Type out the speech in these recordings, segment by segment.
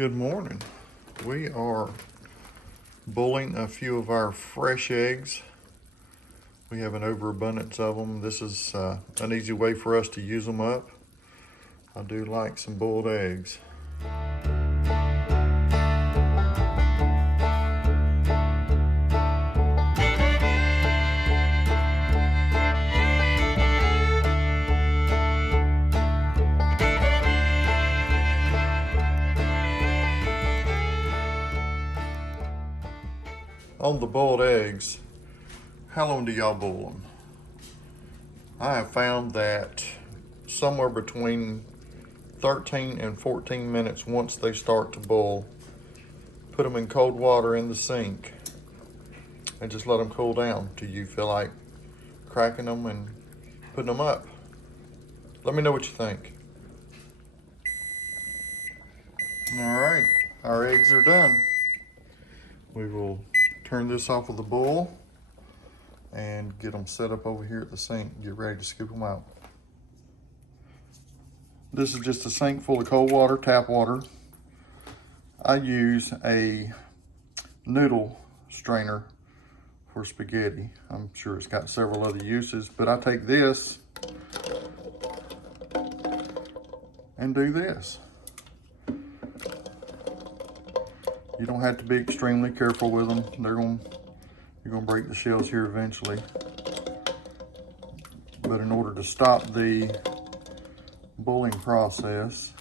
Good morning. We are bulling a few of our fresh eggs. We have an overabundance of them. This is an easy way for us to use them up. I do like some boiled eggs. On the boiled eggs, how long do y'all boil them? I have found that somewhere between 13 and 14 minutes once they start to boil. Put them in cold water in the sink and just let them cool down. Do you feel like cracking them and putting them up? Let me know what you think. All right, our eggs are done. We will turn this off of the boil and get them set up over here at the sink. Get ready to scoop them out. This is just a sink full of cold water, tap water. I use a noodle strainer for spaghetti. I'm sure it's got several other uses, but I take this and do this. You don't have to be extremely careful with them. You're gonna break the shells here eventually. But in order to stop the boiling process,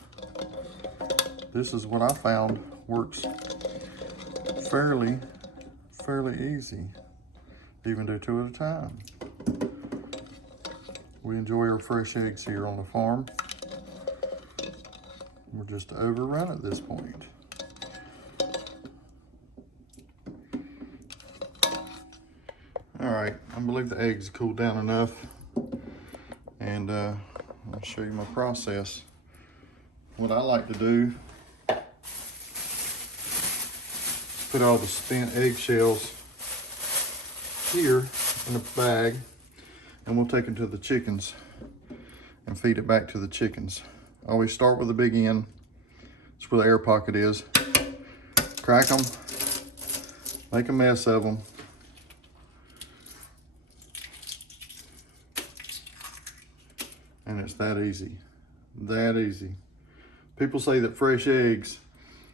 this is what I found works fairly easy. Even do 2 at a time. We enjoy our fresh eggs here on the farm. We're just overrun at this point. All right, I believe the eggs cooled down enough, and I'll show you my process. What I like to do, put all the spent eggshells here in a bag, and we'll take them to the chickens and feed it back to the chickens. I always start with the big end. That's where the air pocket is. Crack them, make a mess of them. And it's that easy, that easy. People say that fresh eggs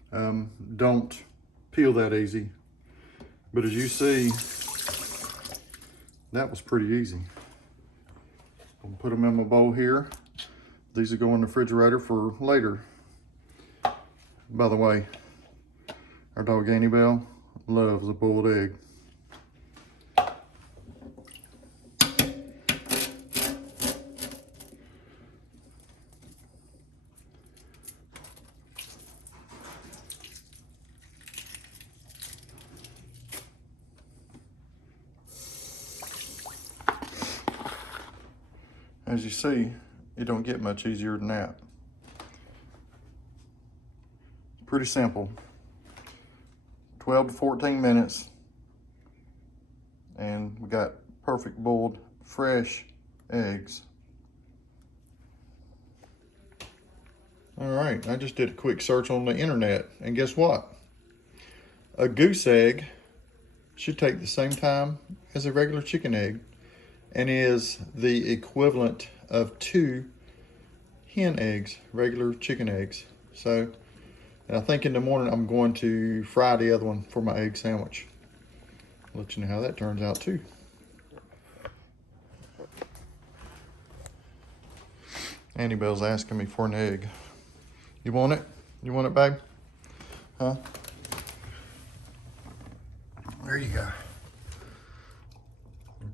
don't peel that easy. But as you see, that was pretty easy. I'll put them in my bowl here. These will go in the refrigerator for later. By the way, our dog Annie Bell loves a boiled egg. As you see, it don't get much easier than that. Pretty simple. 12 to 14 minutes, and we got perfect boiled, fresh eggs. All right, I just did a quick search on the internet, and guess what? A goose egg should take the same time as a regular chicken egg, and is the equivalent of 2 hen eggs, regular chicken eggs. So, and I think in the morning I'm going to fry the other one for my egg sandwich. I'll let you know how that turns out too. Annie Bell's asking me for an egg. You want it? You want it, babe? Huh? There you go.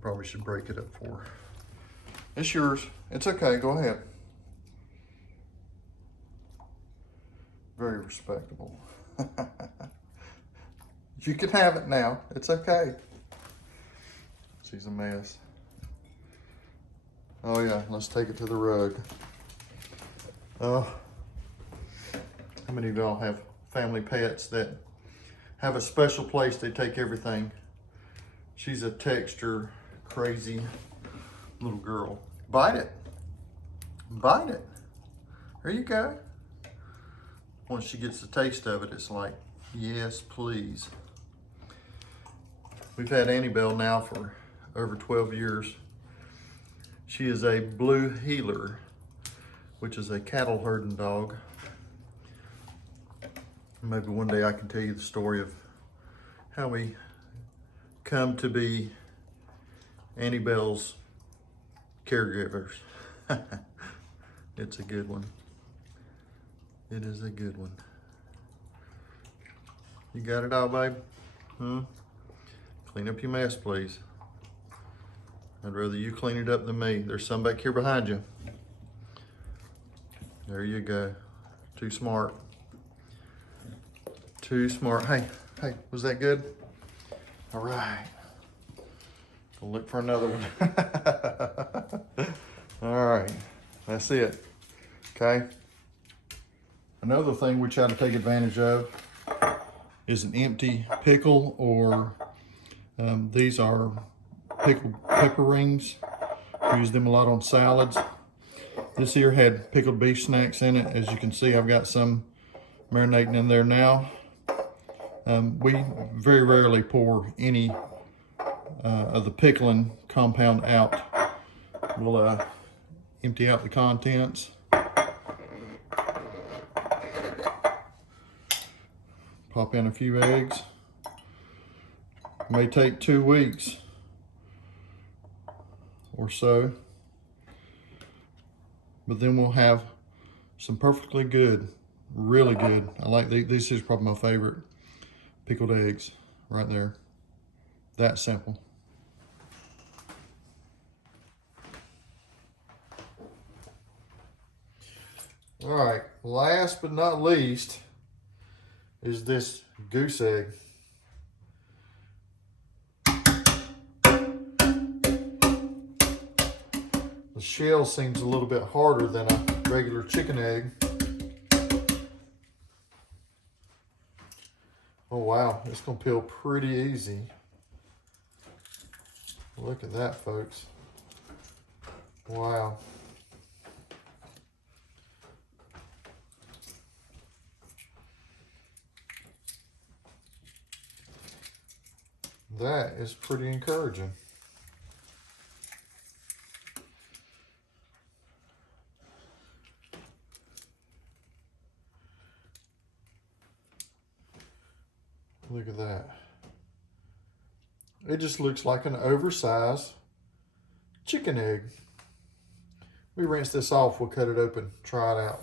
Probably should break it up for her. It's yours. It's okay. Go ahead. Very respectable. You can have it now. It's okay. She's a mess. Oh yeah, let's take it to the rug. Oh, how many of y'all have family pets that have a special place they take everything? She's a texture crazy little girl. Bite it. Bite it. There you go. once she gets the taste of it, it's like, yes, please. We've had Annabelle now for over 12 years. She is a blue heeler, which is a cattle herding dog. Maybe one day I can tell you the story of how we come to be Annabelle's caregivers. It's a good one. It is a good one. You got it all, babe? Clean up your mess, please. I'd rather you clean it up than me. There's some back here behind you. There you go. Too smart. Too smart. Hey, was that good? All right. We'll look for another one. All right, that's it. Okay. Another thing we try to take advantage of is an empty pickle, or these are pickled pepper rings. We use them a lot on salads. This here had pickled beef snacks in it. As you can see, I've got some marinating in there now. We very rarely pour any of the pickling compound out. We'll empty out the contents. Pop in a few eggs. May take 2 weeks or so, but then we'll have some perfectly good, really good. I like these. This is probably my favorite pickled eggs right there. That simple. All right, last but not least is this goose egg. The shell seems a little bit harder than a regular chicken egg. Oh wow, it's gonna peel pretty easy. Look at that, folks. Wow. That is pretty encouraging. Look at that. It just looks like an oversized chicken egg. We rinse this off, we'll cut it open, try it out.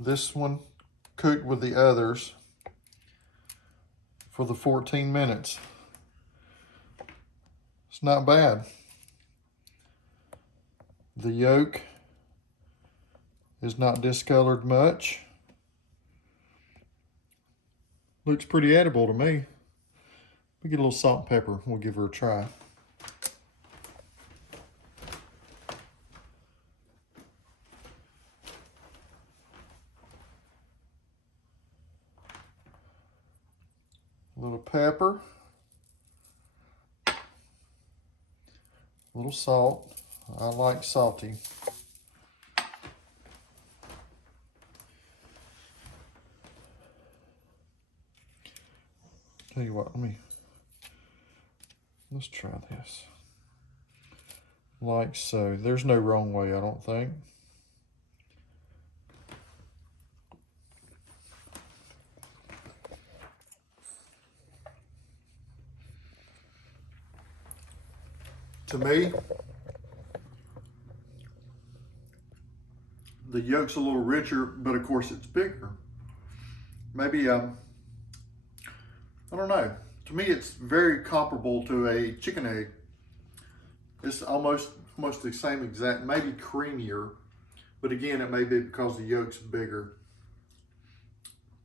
This one cooked with the others for the 14 minutes. It's not bad. The yolk is not discolored much. Looks pretty edible to me. We get a little salt and pepper. We'll give her a try. A little pepper. A little salt. I like salty. Tell you what, let's try this. Like so. There's no wrong way, I don't think. To me, the yolk's a little richer, but of course it's bigger. Maybe, I don't know. To me, it's very comparable to a chicken egg. It's almost the same exact, maybe creamier, but again, it may be because the yolk's bigger.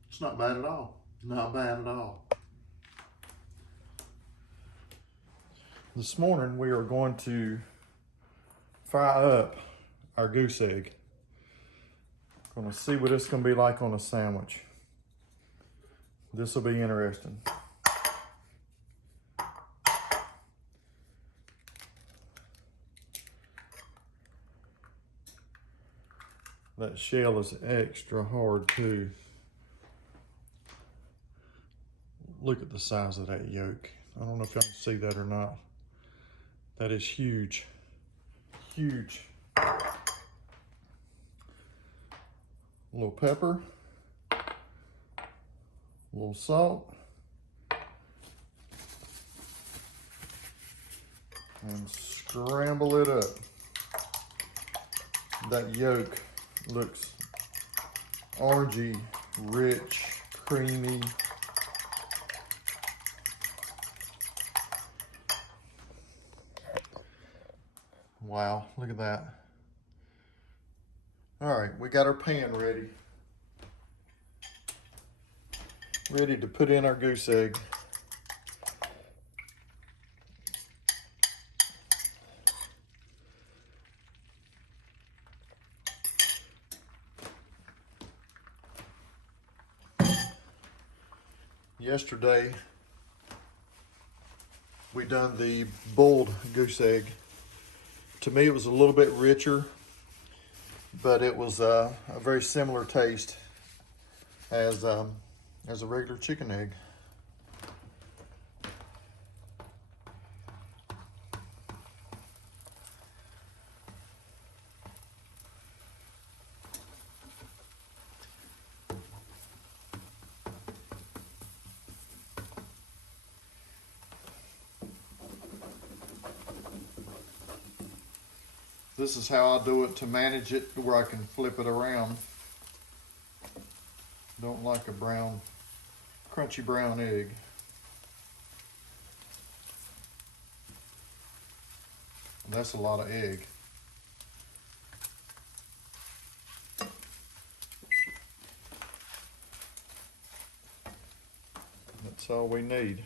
It's not bad at all. Not bad at all. This morning, we are going to fry up our goose egg. Gonna see what it's gonna be like on a sandwich. This will be interesting. That shell is extra hard too. Look at the size of that yolk. I don't know if y'all can see that or not. That is huge, huge. A little pepper, a little salt, and scramble it up. That yolk looks orangey, rich, creamy. Wow, look at that. All right, we got our pan ready. Ready to put in our goose egg. Yesterday, we done the boiled goose egg. To me, it was a little bit richer, but it was a very similar taste as a regular chicken egg. This is how I do it to manage it where I can flip it around. Don't like a brown, crunchy brown egg. That's a lot of egg. That's all we need.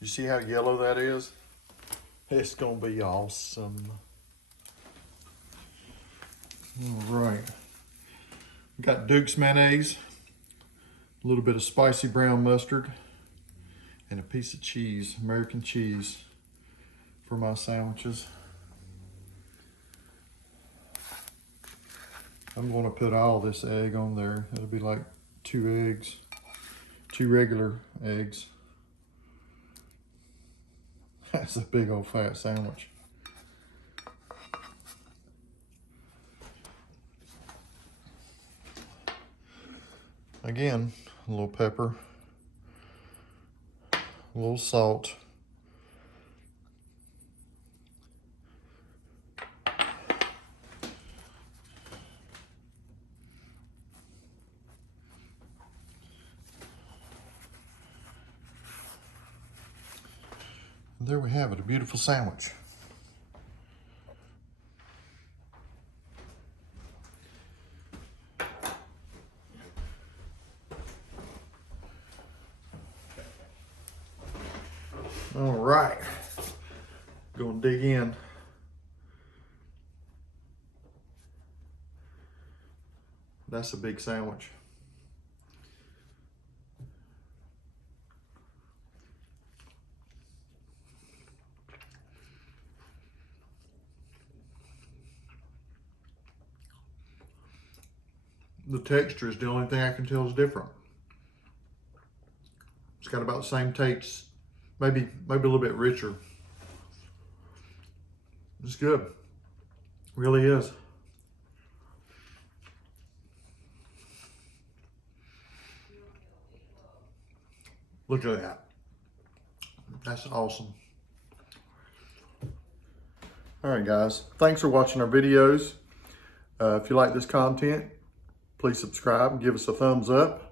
You see how yellow that is? It's gonna be awesome. All right, we got Duke's mayonnaise, a little bit of spicy brown mustard, and a piece of cheese, American cheese, for my sandwiches. I'm going to put all this egg on there. It'll be like 2 eggs, 2 regular eggs. That's a big old fat sandwich. Again, a little pepper, a little salt, and there we have it, a beautiful sandwich. All right, gonna dig in. That's a big sandwich. The texture is the only thing I can tell is different. It's got about the same taste. Maybe a little bit richer. It's good. Really is. Look at that. That's awesome. All right, guys. Thanks for watching our videos. If you like this content, please subscribe and give us a thumbs up.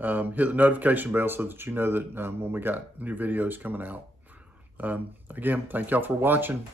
Hit the notification bell so that you know that when we got new videos coming out. Again, thank y'all for watching.